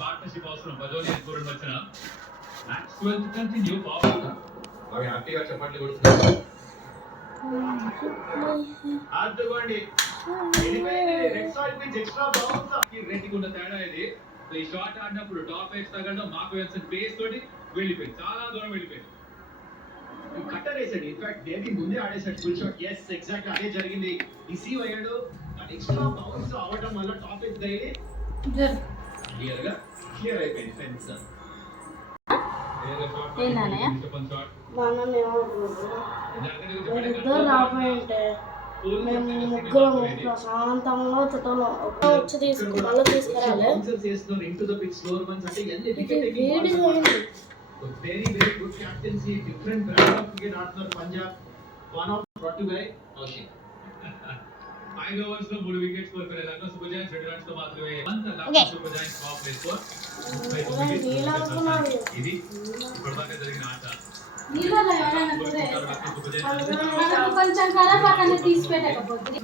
Partnership అవసరం బజోలియన్ కూడా వచ్చిన Maxwell to continue forward. అవి హ్యాపీగా చెప్పండి కొడుతున్నారు. అద్దుకోండి. Red soil pitch extra bounce ఈ రెండుకి ఉన్న తేడా ఇది. సో ఈ షాట్ ఆడినప్పుడు టాప్ ఎక్స్ తగలడం మార్క్ వెల్సన్ పేస్ తోటి వెళ్ళిపోయింది. చాలా దూరం వెళ్ళిపోయింది. కట్టర్ వేసాడు. ఇన్ఫాక్ట్ దేవి ముందే ఆడేసాడు ఫుల్ షాట్. ఎస్ ఎగ్జాక్ట్ అదే జరిగింది. రిసీవ్ అయ్యాడు. బట్ ఎక్స్ట్రా బౌన్స్ అవడం వల్ల టాప్ ఎక్స్ తగిలి క్లియర్ అయిపోయింది ఫెన్స్. ముగ్గురం ప్రశాంతంగా వచ్చి మళ్ళీ తీసుకురాలి. Very very good captaincy. Different brand of cricket ఆడుతున్నారు Punjab. One of 40 by okay. 5 overs లో 3 వికెట్స్ కోల్పోయారు. లక్నో సూపర్ జైంట్స్ 2 రన్స్ తో మాత్రమే Lucknow super Giants top place score. ఇది ఇప్పటిదాకా జరిగిన ఆట. కొంచెం కదా పక్కన తీసి పెట్టకపోతే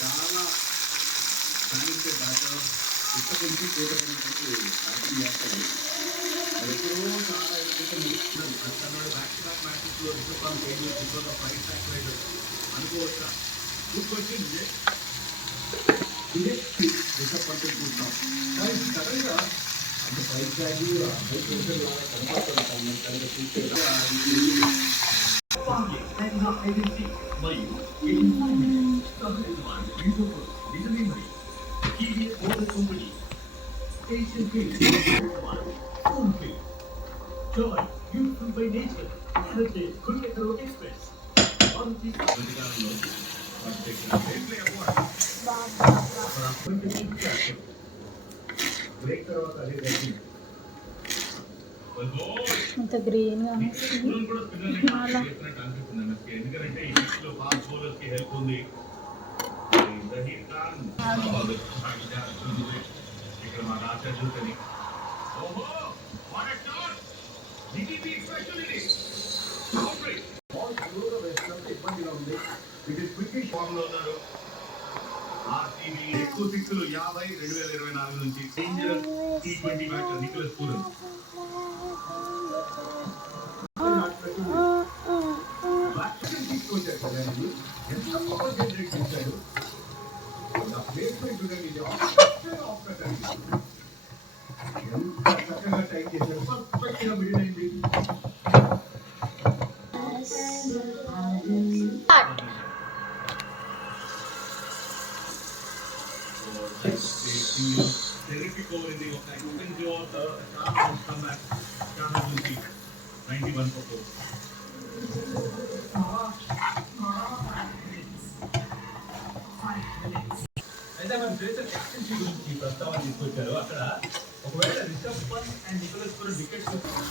చాలా టాలెంటెడ్ బ్యాటర్. ఇప్పటి నుంచి బ్యాటింగ్ చేస్తాడు. అది ఎప్పుడో చాలా తన్నాడు. బ్యాక్ టు బ్యాక్ మ్యాచెస్లో Rishabh failure because of right back ride అనుకోవచ్చా? గుడ్ క్వశ్చన్ ఇదే రిషబ్ పంత్ చూస్తాం. కానీ సడన్గా అంటే ఫైట్ బ్యాక్ హై ప్రెషర్ లాగా కనపడుతుంది. కనుక చూస్తే మరియు అంత గ్రీన్ గా ఎందుకంటే ఇంట్లో ఫాస్ట్ బౌలర్స్ కి హెల్ప్ ఉంది. ఇక్కడ మా రాష్ట్ర చూస్తుంది. ఓహో వాట్ ఎ షాట్. జిటిపి స్పెషల్ ఇది. బాల్ స్లోగా వేస్తున్నప్పుడు ఇబ్బందిగా ఉంది. ఇది క్విక్ ఫామ్ లో ఉన్నారు. ఆర్సీబీ ఎక్కువ సిక్స్లు 50 2024 నుంచి. Dangerous T20 batter Nicholas Pooran. ఎంత పవర్ జనరేట్ చేశాడు. ప్లేస్మెంట్ చూడండి. ఇది ఎంత చక్కగా టైప్ చేశాడు. పర్ఫెక్ట్ గా మిడిల్ అయింది. టెరిఫిక్ ఓవర్ ఇది. ఒక సెకండ్ ఓవర్ కమ్బ్యాక్ చాలా నుంచి 91 for 4. అయితే మనం చేసే కెప్టెన్సీ గురించి ప్రస్తావన తీసుకొచ్చారు. అక్కడ ఒకవేళ Rishabh Pant and Nicholas Pooran wickets కొట్టినా